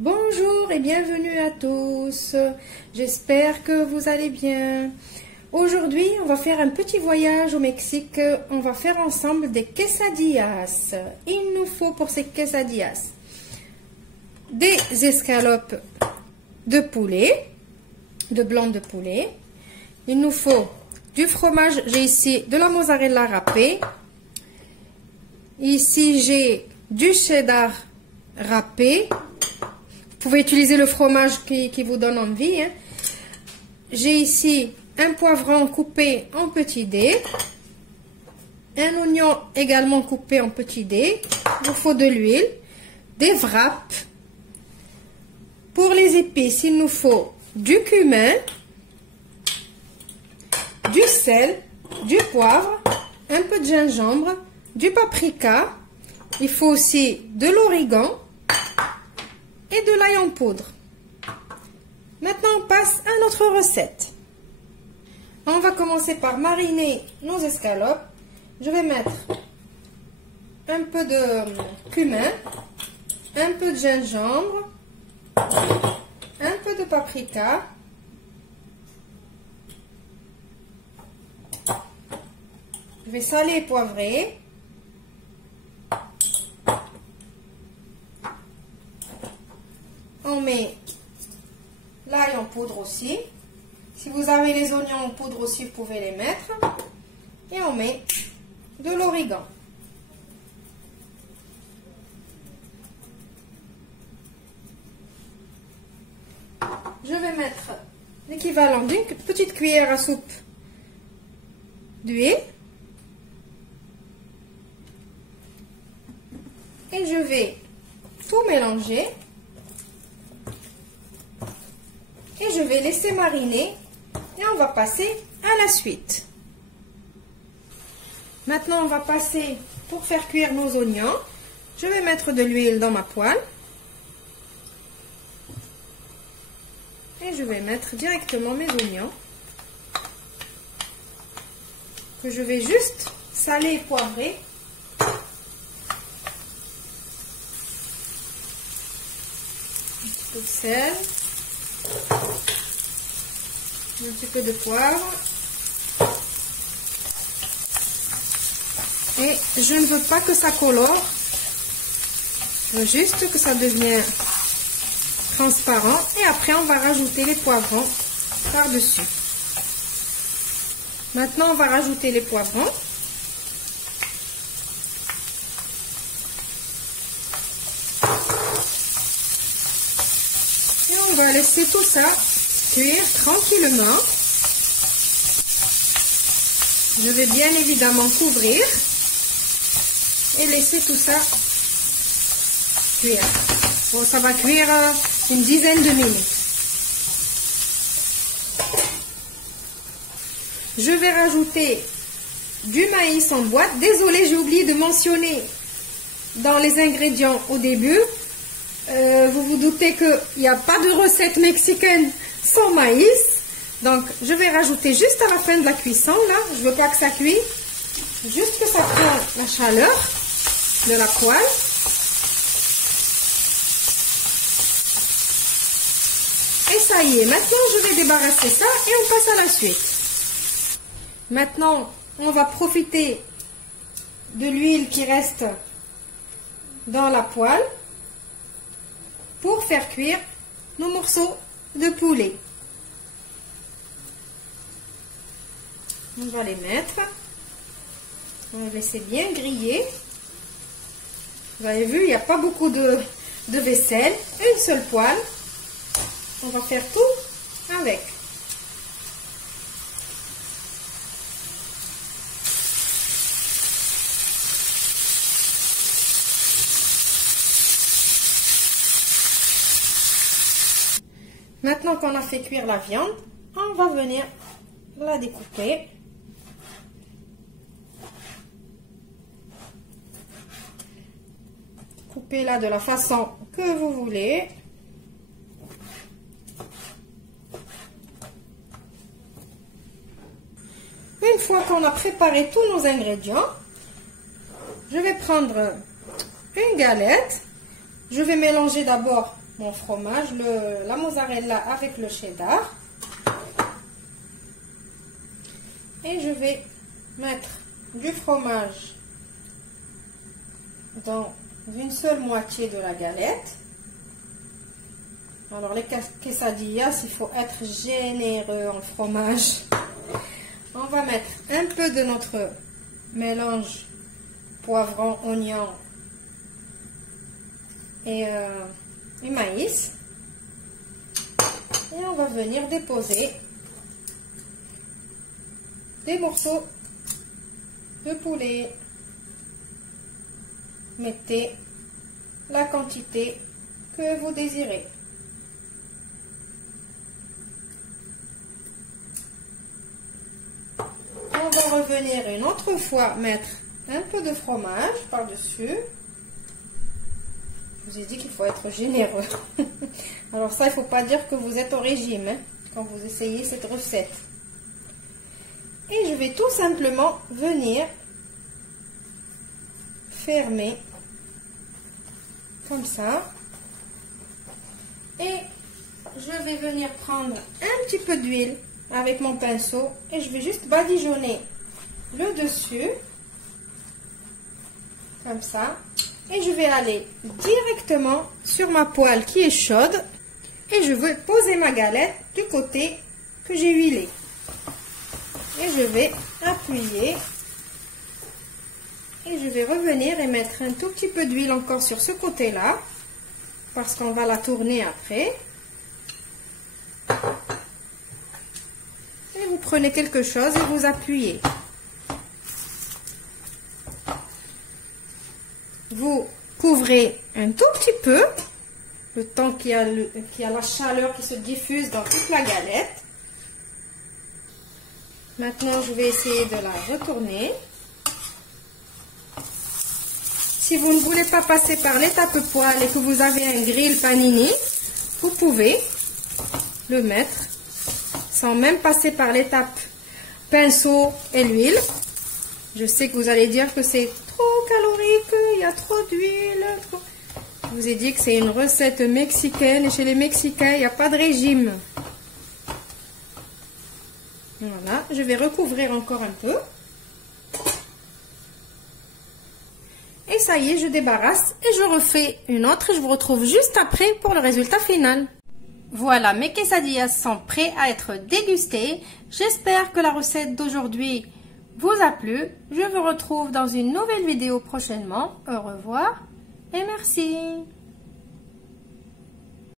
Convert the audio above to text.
Bonjour et bienvenue à tous, j'espère que vous allez bien. Aujourd'hui, on va faire un petit voyage au Mexique, on va faire ensemble des quesadillas. Il nous faut pour ces quesadillas des escalopes de poulet, de blanc de poulet. Il nous faut du fromage, j'ai ici de la mozzarella râpée. Ici, j'ai du cheddar râpé. Vous pouvez utiliser le fromage qui vous donne envie. Hein. J'ai ici un poivron coupé en petits dés. Un oignon également coupé en petits dés. Il vous faut de l'huile, des wraps. Pour les épices, il nous faut du cumin, du sel, du poivre, un peu de gingembre, du paprika. Il faut aussi de l'origan et de l'ail en poudre. Maintenant, on passe à notre recette. On va commencer par mariner nos escalopes. Je vais mettre un peu de cumin, un peu de gingembre, un peu de paprika, je vais saler et poivrer. On met l'ail en poudre aussi. Si vous avez les oignons en poudre aussi, vous pouvez les mettre. Et on met de l'origan. Je vais mettre l'équivalent d'une petite cuillère à soupe d'huile. Et je vais tout mélanger. Et je vais laisser mariner et on va passer à la suite. Maintenant, on va passer pour faire cuire nos oignons. Je vais mettre de l'huile dans ma poêle. Et je vais mettre directement mes oignons. Que je vais juste saler et poivrer. Un petit peu de sel. Un petit peu de poivre. Et je ne veux pas que ça colore. Je veux juste que ça devienne transparent. Et après, on va rajouter les poivrons par-dessus. Maintenant, on va rajouter les poivrons. Et on va laisser tout ça cuire tranquillement. Je vais bien évidemment couvrir et laisser tout ça cuire. Bon, ça va cuire une dizaine de minutes. Je vais rajouter du maïs en boîte. Désolée, j'ai oublié de mentionner dans les ingrédients au début. Vous vous doutez qu'il n'y a pas de recette mexicaine sans maïs. Donc, je vais rajouter juste à la fin de la cuisson, là. Je veux pas que ça cuise. Juste que ça prend la chaleur de la poêle. Et ça y est. Maintenant, je vais débarrasser ça et on passe à la suite. Maintenant, on va profiter de l'huile qui reste dans la poêle pour faire cuire nos morceaux de poulet. On va les mettre. On va laisser bien griller. Vous avez vu, il n'y a pas beaucoup de vaisselle. Une seule poêle. On va faire tout avec. Maintenant qu'on a fait cuire la viande, on va venir la découper. Coupez-la de la façon que vous voulez. Une fois qu'on a préparé tous nos ingrédients, je vais prendre une galette. Je vais mélanger d'abord mon fromage, la mozzarella avec le cheddar. Et je vais mettre du fromage dans une seule moitié de la galette. Alors les quesadillas, il faut être généreux en fromage. On va mettre un peu de notre mélange poivron, oignon et maïs. Et on va venir déposer des morceaux de poulet. Mettez la quantité que vous désirez. On va revenir une autre fois mettre un peu de fromage par-dessus. Je vous ai dit qu'il faut être généreux. Alors ça, il ne faut pas dire que vous êtes au régime quand vous essayez cette recette. Et je vais tout simplement venir fermer comme ça. Et je vais venir prendre un petit peu d'huile avec mon pinceau et je vais juste badigeonner le dessus comme ça. Et je vais aller directement sur ma poêle qui est chaude et je vais poser ma galette du côté que j'ai huilé. Et je vais appuyer et je vais revenir et mettre un tout petit peu d'huile encore sur ce côté-là parce qu'on va la tourner après. Et vous prenez quelque chose et vous appuyez. Vous couvrez un tout petit peu, le temps qu'il y a la chaleur qui se diffuse dans toute la galette. Maintenant, je vais essayer de la retourner. Si vous ne voulez pas passer par l'étape poêle et que vous avez un grill panini, vous pouvez le mettre sans même passer par l'étape pinceau et l'huile. Je sais que vous allez dire que c'est trop calorique, il y a trop d'huile. Je vous ai dit que c'est une recette mexicaine et chez les Mexicains, il n'y a pas de régime. Voilà, je vais recouvrir encore un peu. Et ça y est, je débarrasse et je refais une autre et je vous retrouve juste après pour le résultat final. Voilà, mes quesadillas sont prêts à être dégustés. J'espère que la recette d'aujourd'hui vous a plu. Je vous retrouve dans une nouvelle vidéo prochainement. Au revoir et merci.